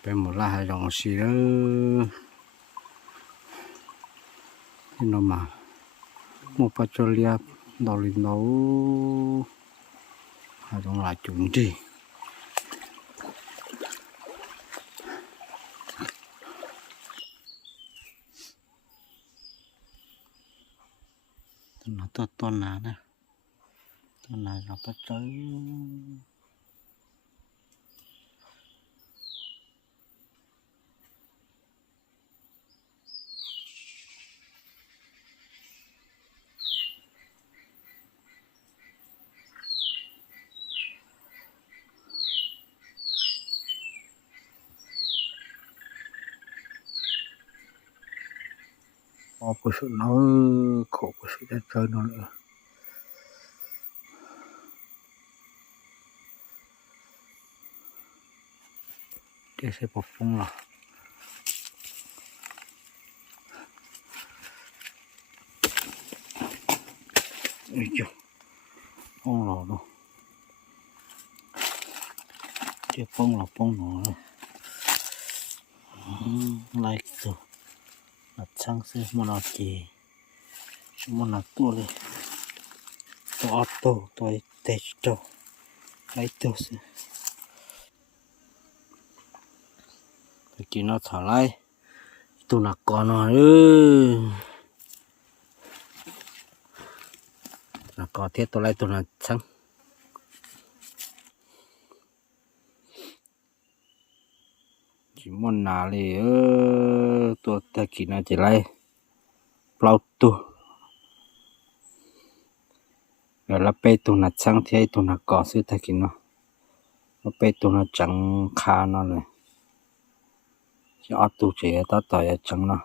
เป็นหมดละให้ลองสินี่นมาหมู่ปัจจุบันดอลินโนให้ลองหลายจุดดิต้นนานะต้นนาเราไปเจอ不是那可不是在这那了，这是不疯了。哎呦，疯了都，这疯了了，来个。那长是么那几，么那多嘞，多多多得多，来多是。今那查来，都那干了那搞贴都来都那长。chỉ muốn nà lì tôi ta chỉ là chỉ lấy bao tu rồi là bê tu là trắng thế tu là cỏ sư ta chỉ nó bê tu là trắng kha nó này chỉ ở tu chỉ ta tỏi trắng nó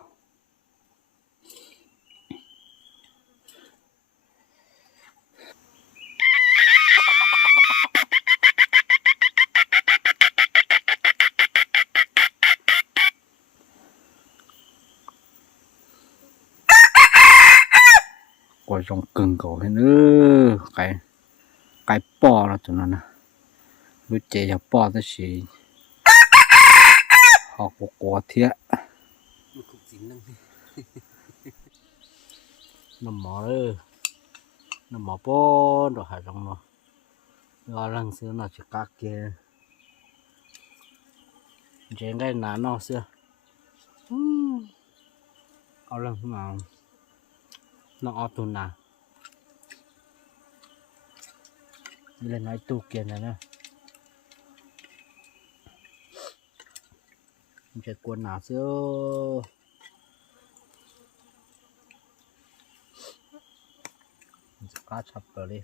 quả rong cưng cổ thế nữa cái bò là tụi nó nè lúc chế cho bò tới xí họ có thiệt nó mỏ bò rồi hải rong nó lo lắng xưa nó chỉ cá kia trên đây là nó xưa ao lăng mà nó ở tuần nào lên nói tu kia này nè chạy quần nào xưa cá chập rồi đi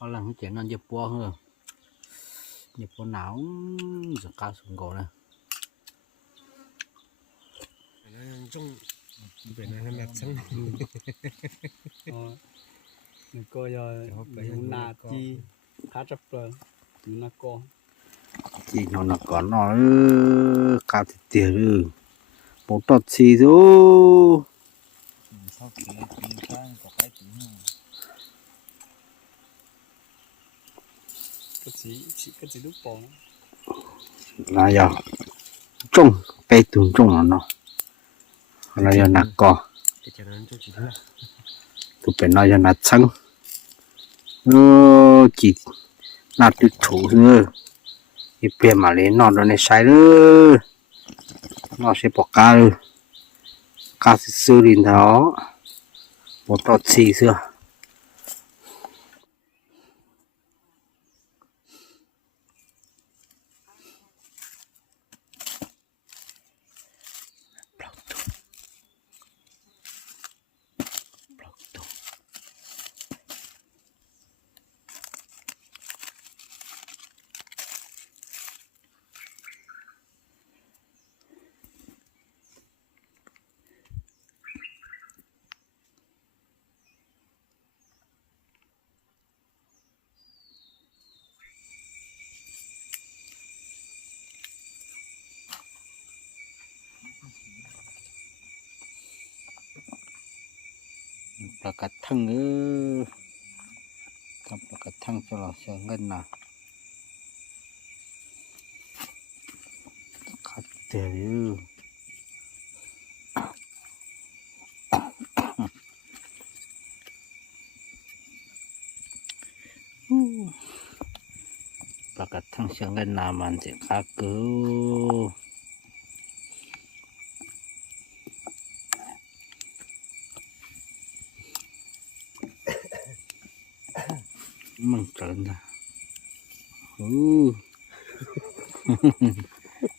có lần chuyện nó dập bò hơn dập bò não giật cao xuống cổ này trong bên này là trắng mình coi rồi mình nà chi khá chấp rồi mình nà co chỉ nó có nó cao thì tiền rồi một tọt xì rồi sau khi sang có cái gì cái gì lúc bỏ là giờ trông bê tường trông nó là giờ nạc cỏ tụi bên nó giờ nạc trắng chỉ nạc được thủ nữa thì bên mà lấy nó này sai nữa nó sẽ bỏ cá rồi cá sẽ sơ lên đó một tọt xì xưa ปลากระทั่งทำปลากระทั่งจะหล่อเสียเงินนะขัดเจอปลากระทั่งเสียเงินนามันเสียค่าเกลือมันเกินนะ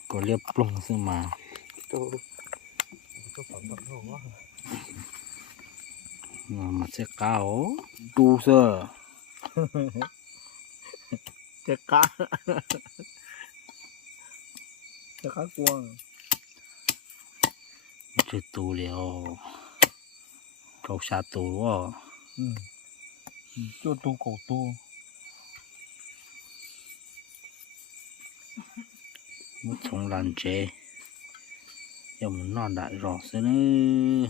ก็เรียบปลงซื้อมาก็ฝันบักเฮาว่ามาเสียก้าวดูเสือจะกะกวาง จะตูเดียวเราชาตูว่า做多狗多มุดสงลันเจยังมันนอนได้รอซะเลย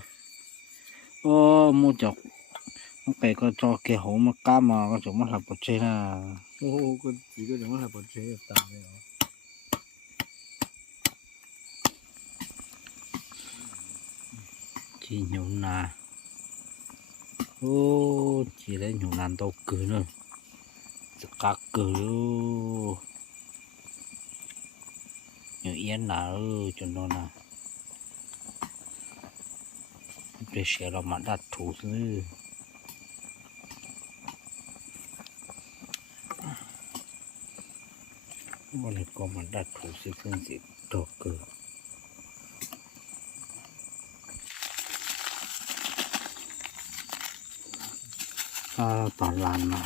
โอ้มุดจอกมันไปก็จอเกี่ยวมาก้ามาก็จกมันหลับปเจนะโอ้ก็几个人还不这大没有จีหนูนาโอ้จีได้หนูนานโตเกินเลยจะกักเกินหนูเอี้ยนหนาจนโดนนะเปเชียเรามาดัดถูซื้อวันนี้ก็มาดัดถูซื้อเพื่อนสิโตเกินตอนลานมา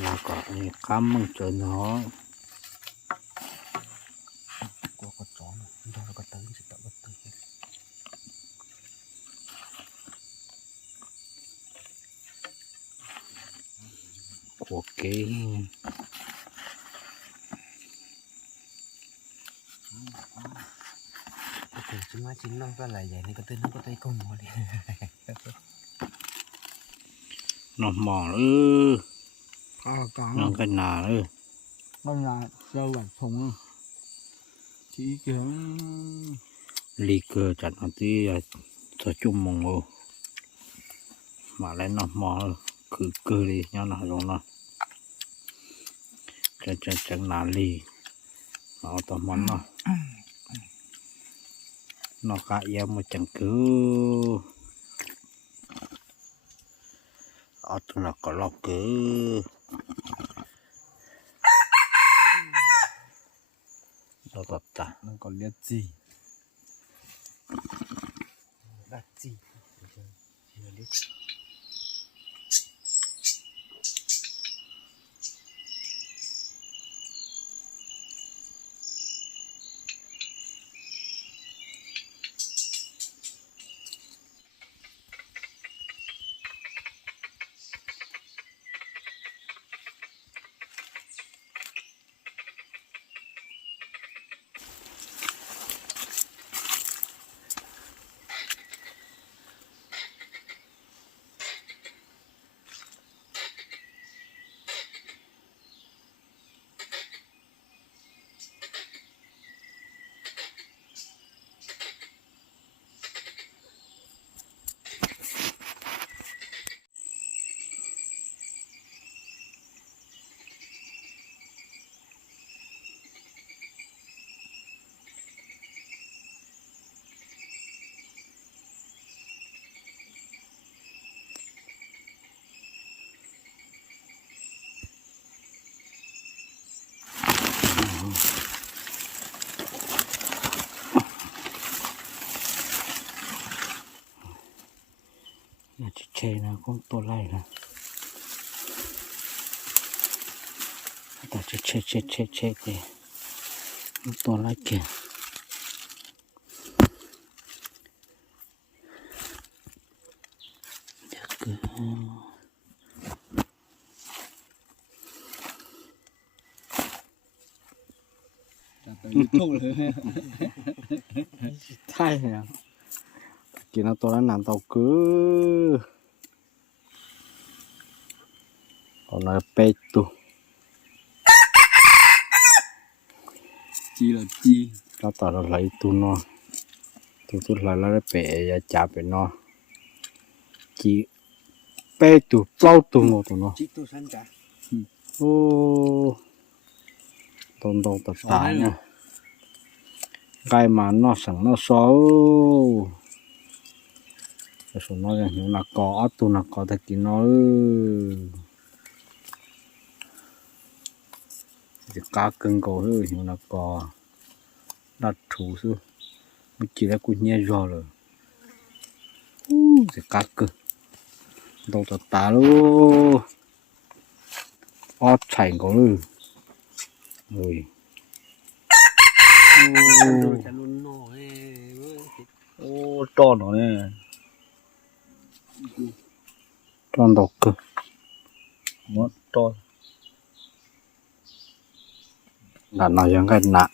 แล้วก็นี่ค้ำมึงเจอน้อยกลัวก็จ้องดองก็ตื่นสิตะบ่ตื่นโอเคถึงมาชิ้นน้องปลาไหลใหญ่นี่ก็ตื่นน้องก็ไตก้มหมดเลยน้องหมอน้องกันนามันน่ะเจ้าหลักทงchỉ kiểu ลีเกอร์จัดอันที่จะจุ่มมงโอมาแล้วน้องหมอคือเกอร์เลยย้อนหน้าลงนะจะนาลีเอาตัวมันเนาะนอกกะยามาจังคือเอาตัวนักก็ล็อกคือเราตัดตามันก็เรียกจี ดัดจีเดี๋ยวเล็กน่าจะเชนะคงตัวไล่นะแต่จะเช็คเลยตัวไล่เกี่ยเดี๋ยว通了。太呀，กินเอาตัวนั้นหนานเตาเกือเอาหน่อยเป็ดตัว 鸡了鸡， เราต่อเราไหลตัวเนาะตัวสุดไหลแล้วได้เป็ดอย่าจับไปเนาะจีเป็ดตัวเปล่าตัวเนาะตัวเนาะ 鸡都山楂。 โอ้ตรงตัดตายเนี่ยใกล้มาเนาะสั่งเนาะโซ่แต่ส่วนน้อยอย่างหิวนักกออัดตัวนักกอตะกินเนาะจะกาเกินกอเฮ้ยหิวนักกอดัดถูซึไม่กินแล้วกูเหี้ยรอเลยจะกาเกินตรงตัดตาลูออดใส่กอเลยเฮ้ย จะลุ้นน้อยเว้ย โอ้ตอนเนาะเนี่ยตอนดอกเกอหมดตอนนั่นน่ะยังไงนะ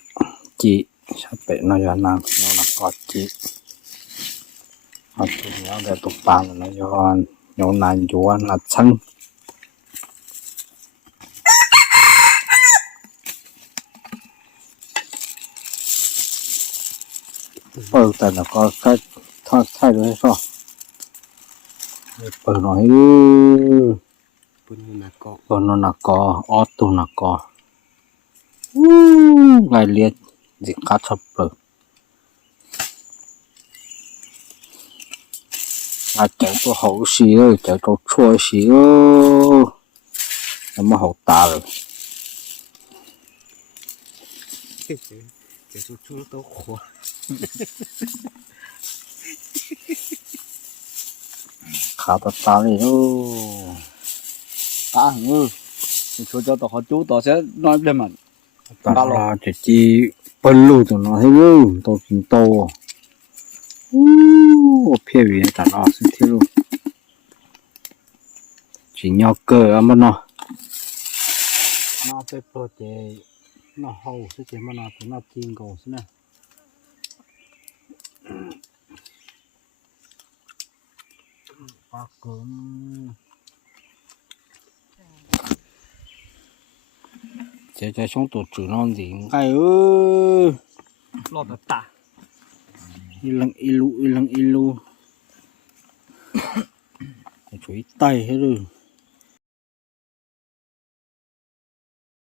จีชะเปะน่ะยังนะเราน่ะกอดจีเอาตัวนี้เอาแต่ตัวปลาน่ะย้อนย้อนนานย้อนน่ะชั้นเปิดแต่ละก็ทอดไข่ด้วยซอเปิดหน่อยปุ่นนักเกาะ เปิดนักกอออตุนักกอไงเลียดจิกัดชับเปิดอาจจะตัว好สีเลยจะตัวชั่วสีแล้วมา好大了结束出都火。ขาตาตาเลย打很饿，你说叫到好久到现在哪边嘛？ ตาลาจะจีเปิ้ลลูตัวน้อยให้ลูตัวกินโตเพี้ยวีตาลาสิที่ลูจีเนาเกอร์มันเนาะน่าไปโปรเจน่าเฮาสิเจมันน่าตัวน่ากินก่อนสินะปากกลม这上多主浪人，哎呦，落得大，一路，还吹带去了。